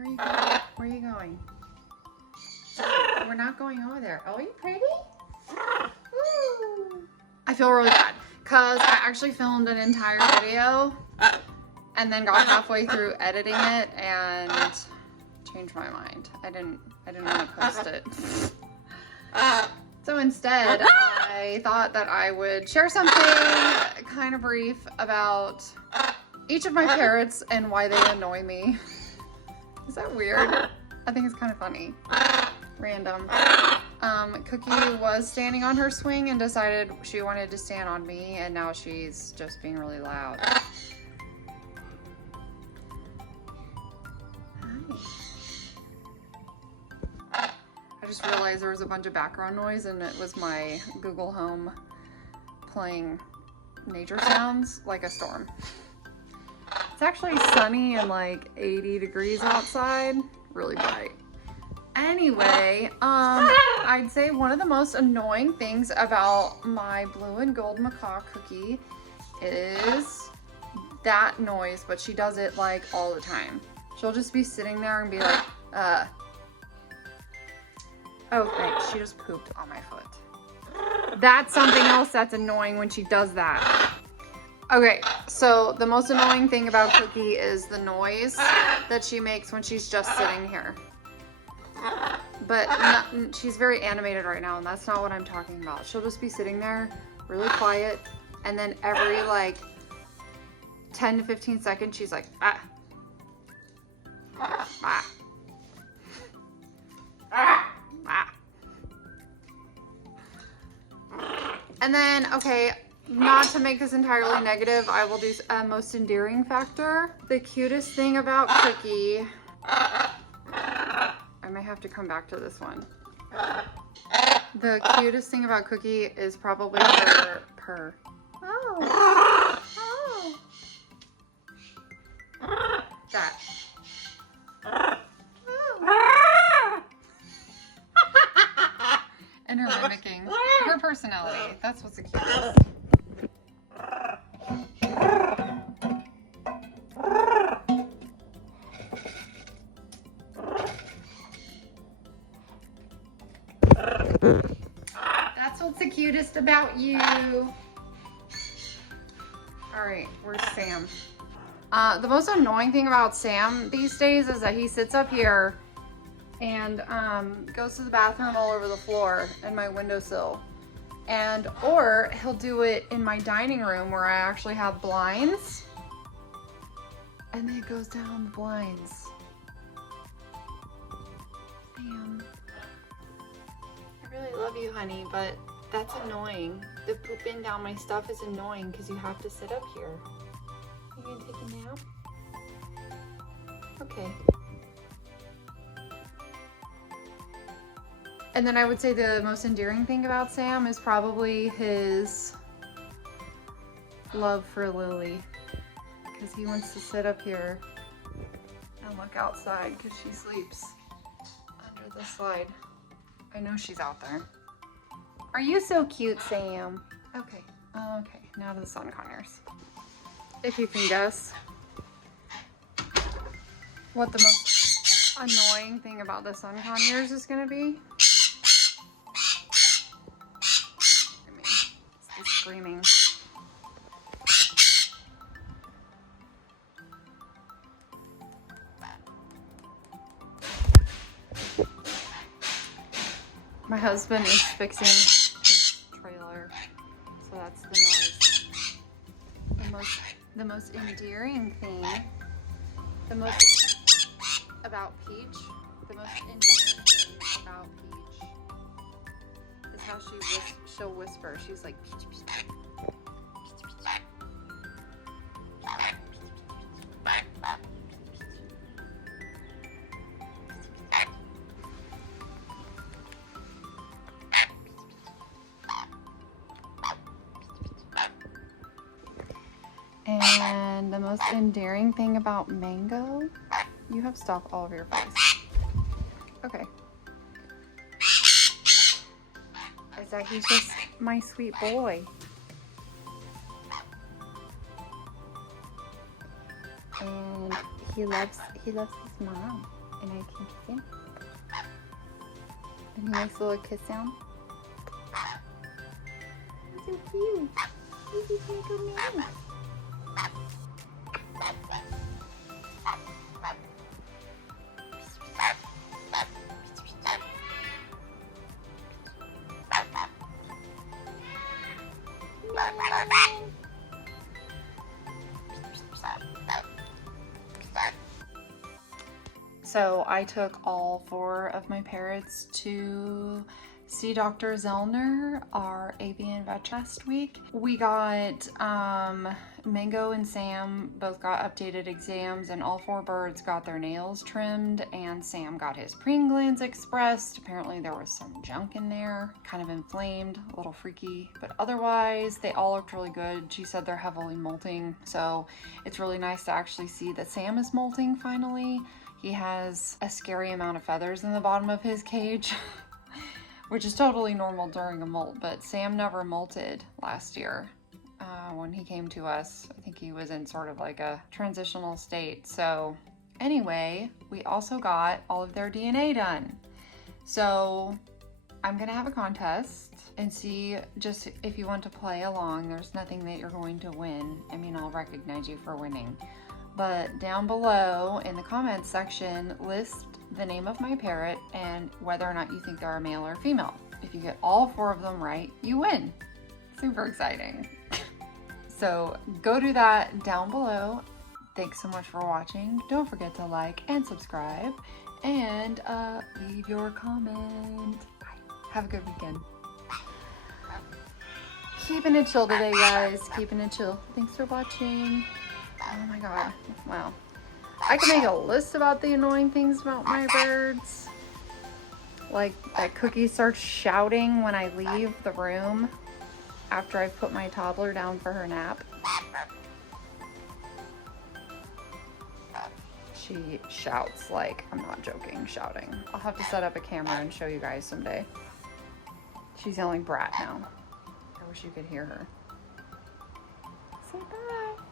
Where are you going? Where are you going? We're not going over there. Oh, you pretty? Woo. I feel really bad because I actually filmed an entire video and then got halfway through editing it and changed my mind. I didn't want to post it. So instead, I thought that I would share something kind of brief about each of my parrots and why they annoy me. Is that weird? I think it's kind of funny. Random. Cookie was standing on her swing and decided she wanted to stand on me, and now she's just being really loud. I just realized there was a bunch of background noise and it was my Google Home playing nature sounds like a storm. It's actually sunny and like 80 degrees outside, really bright. Anyway, I'd say one of the most annoying things about my blue and gold macaw Cookie is that noise, but she does it like all the time. She'll just be sitting there and be like, oh, thanks. She just pooped on my foot. That's something else that's annoying when she does that. Okay, so the most annoying thing about Cookie is the noise that she makes when she's just sitting here. But she's very animated right now, and that's not what I'm talking about. She'll just be sitting there really quiet, and then every like 10 to 15 seconds, she's like, ah. Ah. Ah. Ah. And then, okay, not to make this entirely negative, I will do a most endearing factor. The cutest thing about Cookie, I may have to come back to this one. The cutest thing about Cookie is probably her purr. Oh. Oh. That. And her mimicking. Her personality. That's what's the cutest. That's what's the cutest about you. Alright, where's Sam? The most annoying thing about Sam these days is that he sits up here and goes to the bathroom all over the floor and my windowsill. And or he'll do it in my dining room where I actually have blinds. And then it goes down the blinds. Sam. I really love you, honey, but that's annoying. The pooping down my stuff is annoying because you have to sit up here. Are you gonna take a nap? Okay. And then I would say the most endearing thing about Sam is probably his love for Lily. Because he wants to sit up here and look outside because she sleeps under the slide. I know she's out there. Are you so cute, Sam? Okay, okay, now to the sun conures. If you can guess what the most annoying thing about the sun conures is gonna be. I mean, it's the screaming. My husband is fixing his trailer, so that's the noise. The most endearing thing, about Peach, the most endearing thing about Peach is how she'll whisper. She's like, Peach, Peach. And the most endearing thing about Mango, you have stuff all over your face. Okay. Is that he's just my sweet boy. And he loves his mom. And I can kiss him. And he makes a little kiss sound. He's so cute. He's like a man. So I took all 4 of my parrots to see Dr. Zellner, our avian vet, last week. We got Mango and Sam both got updated exams, and all 4 birds got their nails trimmed, and Sam got his preen glands expressed. Apparently there was some junk in there, kind of inflamed, a little freaky, but otherwise they all looked really good. She said they're heavily molting, so it's really nice to actually see that Sam is molting finally. He has a scary amount of feathers in the bottom of his cage, which is totally normal during a molt, but Sam never molted last year when he came to us. I think he was in sort of like a transitional state. So anyway, we also got all of their DNA done. So I'm gonna have a contest and see just if you want to play along. There's nothing that you're going to win. I mean, I'll recognize you for winning. But down below in the comments section, list the name of my parrot and whether or not you think they're a male or female. If you get all 4 of them right, you win. Super exciting. So go do that down below. Thanks so much for watching. Don't forget to like and subscribe and leave your comment. Bye. Have a good weekend. Keeping it chill today, guys. Keeping it chill. Thanks for watching. Oh my god. Wow. I can make a list about the annoying things about my birds. Like that Cookie starts shouting when I leave the room after I've put my toddler down for her nap. She shouts like, I'm not joking, shouting. I'll have to set up a camera and show you guys someday. She's yelling brat now. I wish you could hear her. Say bye.